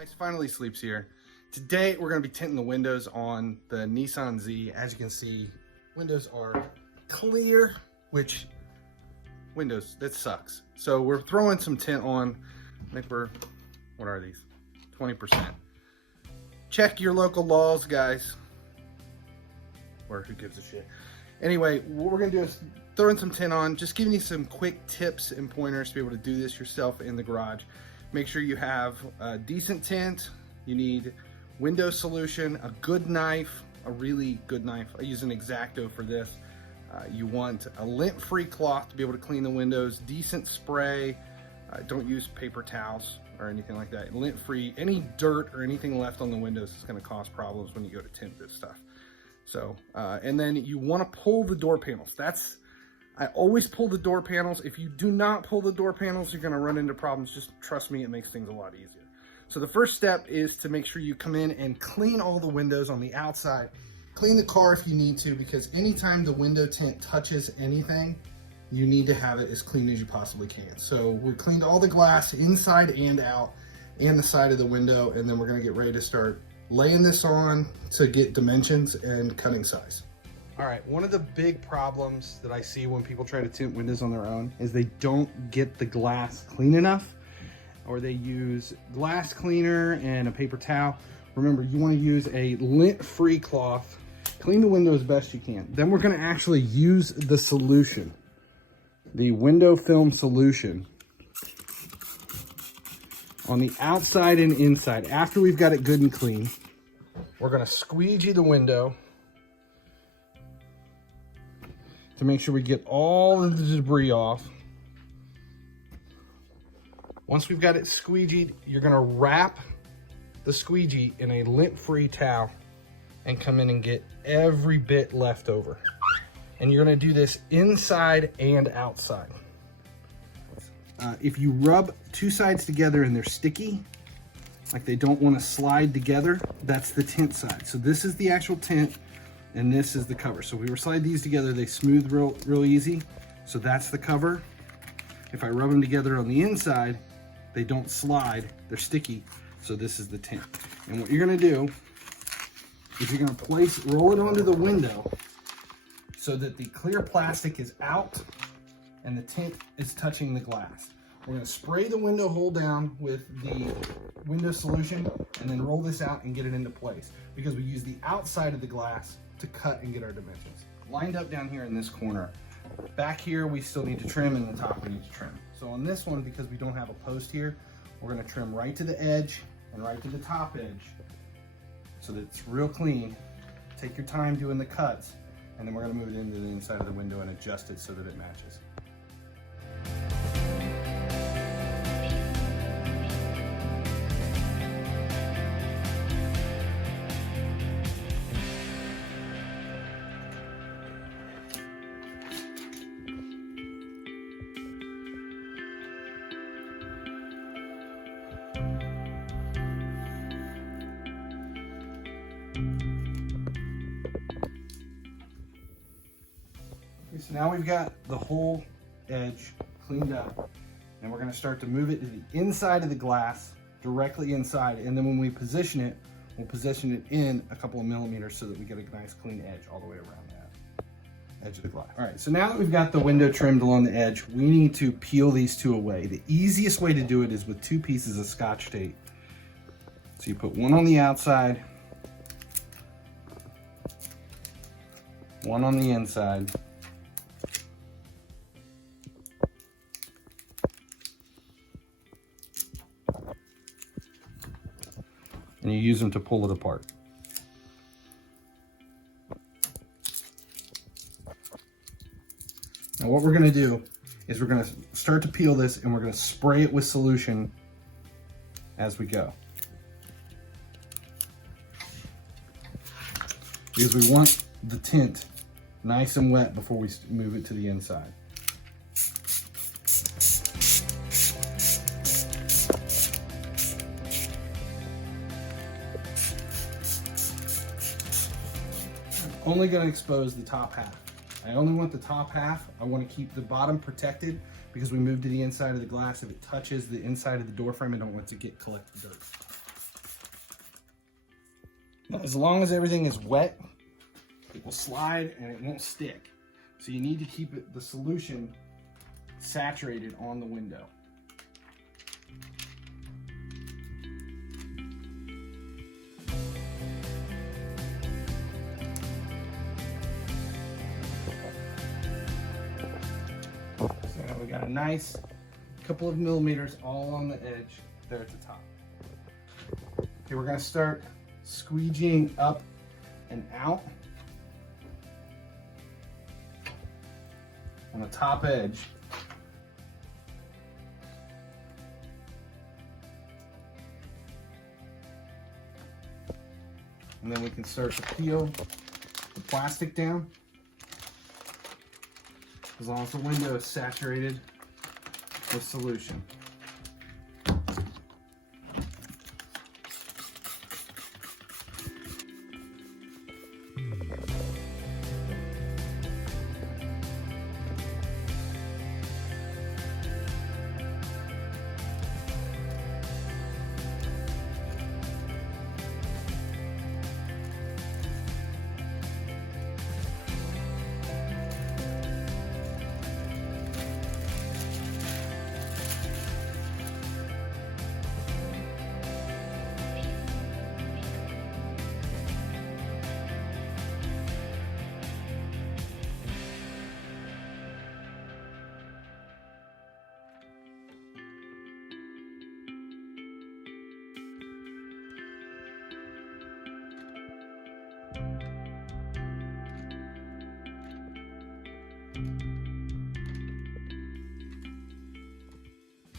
Guys, finally Sleeps here. Today we're going to be tinting the windows on the Nissan Z. As you can see, windows are clear, which windows, that sucks. So we're throwing some tint on. I think what are these? 20%. Check your local laws, guys. Or who gives a shit? Anyway, what we're going to do is throw in some tint on, just giving you some quick tips and pointers to be able to do this yourself in the garage. Make sure you have a decent tint. You need window solution, a good knife, a really good knife. I use an X-Acto for this. You want a lint-free cloth to be able to clean the windows, decent spray. Don't use paper towels or anything like that. Lint-free, any dirt or anything left on the windows is gonna cause problems when you go to tint this stuff. So, and then you wanna pull the door panels. I always pull the door panels. If you do not pull the door panels, you're gonna run into problems. Just trust me, it makes things a lot easier. So the first step is to make sure you come in and clean all the windows on the outside. Clean the car if you need to, because anytime the window tint touches anything, you need to have it as clean as you possibly can. So we cleaned all the glass inside and out and the side of the window, and then we're gonna get ready to start laying this on to get dimensions and cutting size. All right, one of the big problems that I see when people try to tint windows on their own is they don't get the glass clean enough, or they use glass cleaner and a paper towel. Remember, you want to use a lint-free cloth. Clean the window as best you can. Then we're going to actually use the solution, the window film solution, on the outside and inside. After we've got it good and clean, we're going to squeegee the window to make sure we get all of the debris off. Once we've got it squeegeed, you're gonna wrap the squeegee in a lint-free towel and come in and get every bit left over. And you're gonna do this inside and outside. If you rub two sides together and they're sticky, like they don't wanna slide together, that's the tint side. So this is the actual tint, and this is the cover. So if we slide these together, they smooth real easy. So that's the cover. If I rub them together on the inside, they don't slide, they're sticky. So this is the tint. And what you're gonna do is you're gonna roll it onto the window so that the clear plastic is out and the tint is touching the glass. We're gonna spray the window hole down with the window solution and then roll this out and get it into place, because we use the outside of the glass to cut and get our dimensions. Lined up down here in this corner. Back here, we still need to trim, and the top we need to trim. So on this one, because we don't have a post here, we're gonna trim right to the edge and right to the top edge so that it's real clean. Take your time doing the cuts, and then we're gonna move it into the inside of the window and adjust it so that it matches. So now we've got the whole edge cleaned up, and we're going to start to move it to the inside of the glass, directly inside, and then when we position it, we'll position it in a couple of millimeters so that we get a nice clean edge all the way around that edge of the glass. All right, so now that we've got the window trimmed along the edge, we need to peel these two away. The easiest way to do it is with two pieces of Scotch tape. So you put one on the outside, one on the inside. And you use them to pull it apart. Now what we're gonna do is we're gonna start to peel this, and we're gonna spray it with solution as we go. Because we want the tint nice and wet before we move it to the inside. Only going to expose the top half. I only want the top half. I want to keep the bottom protected because we moved to the inside of the glass. If it touches the inside of the door frame, I don't want it to collect the dirt. Now, as long as everything is wet, it will slide and it won't stick. So you need to keep the solution saturated on the window. So we got a nice couple of millimeters all on the edge there at the top. Okay, we're gonna start squeegeeing up and out on the top edge. And then we can start to peel the plastic down. As long as the window is saturated with solution.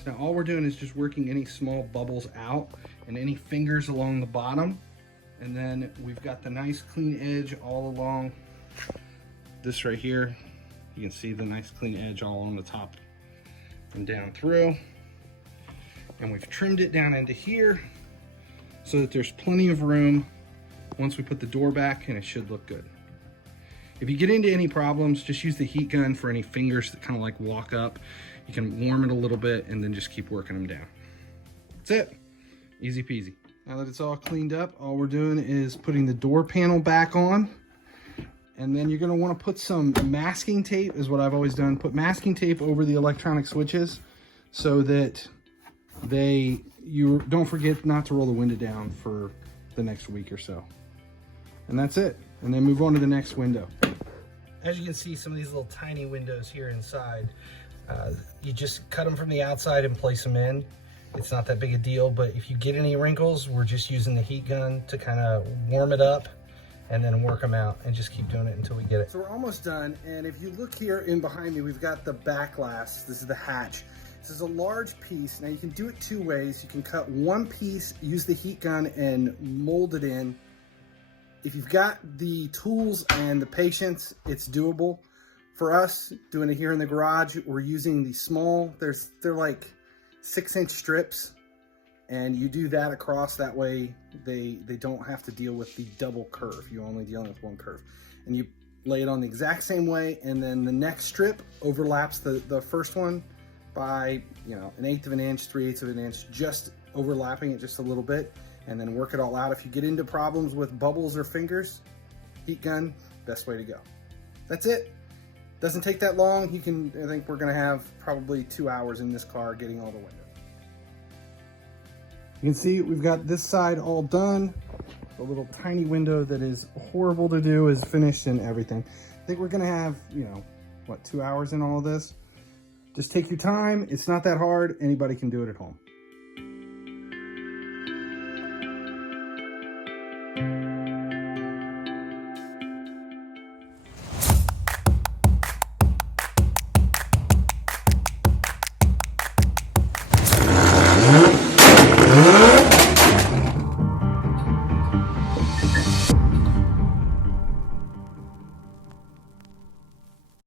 Now all we're doing is just working any small bubbles out and any fingers along the bottom. And then we've got the nice clean edge all along this right here. You can see the nice clean edge all along the top and down through. And we've trimmed it down into here so that there's plenty of room once we put the door back, and it should look good. If you get into any problems, just use the heat gun for any fingers that kind of like walk up. You can warm it a little bit and then just keep working them down. That's it. Easy peasy. Now that it's all cleaned up, all we're doing is putting the door panel back on. And then you're gonna wanna put some masking tape, is what I've always done. Put masking tape over the electronic switches so that you don't forget not to roll the window down for the next week or so. And that's it. And then move on to the next window. As you can see, some of these little tiny windows here inside, you just cut them from the outside and place them in. It's not that big a deal, but if you get any wrinkles, we're just using the heat gun to kind of warm it up and then work them out, and just keep doing it until we get it. So we're almost done, and if you look here in behind me, we've got the back glass. This is the hatch. This is a large piece. Now you can do it two ways. You can cut one piece, use the heat gun and mold it in. If you've got the tools and the patience, it's doable. For us, doing it here in the garage, we're using the small, they're like 6-inch strips, and you do that across. That way they don't have to deal with the double curve. You're only dealing with one curve. And you lay it on the exact same way, and then the next strip overlaps the first one by, you know, 1/8 of an inch, 3/8 of an inch, just overlapping it just a little bit, and then work it all out. If you get into problems with bubbles or fingers, heat gun, best way to go. That's it. Doesn't take that long. I think we're gonna have probably 2 hours in this car getting all the windows. You can see we've got this side all done. The little tiny window that is horrible to do is finished and everything. I think we're gonna have, you know, what, 2 hours in all of this? Just take your time. It's not that hard. Anybody can do it at home.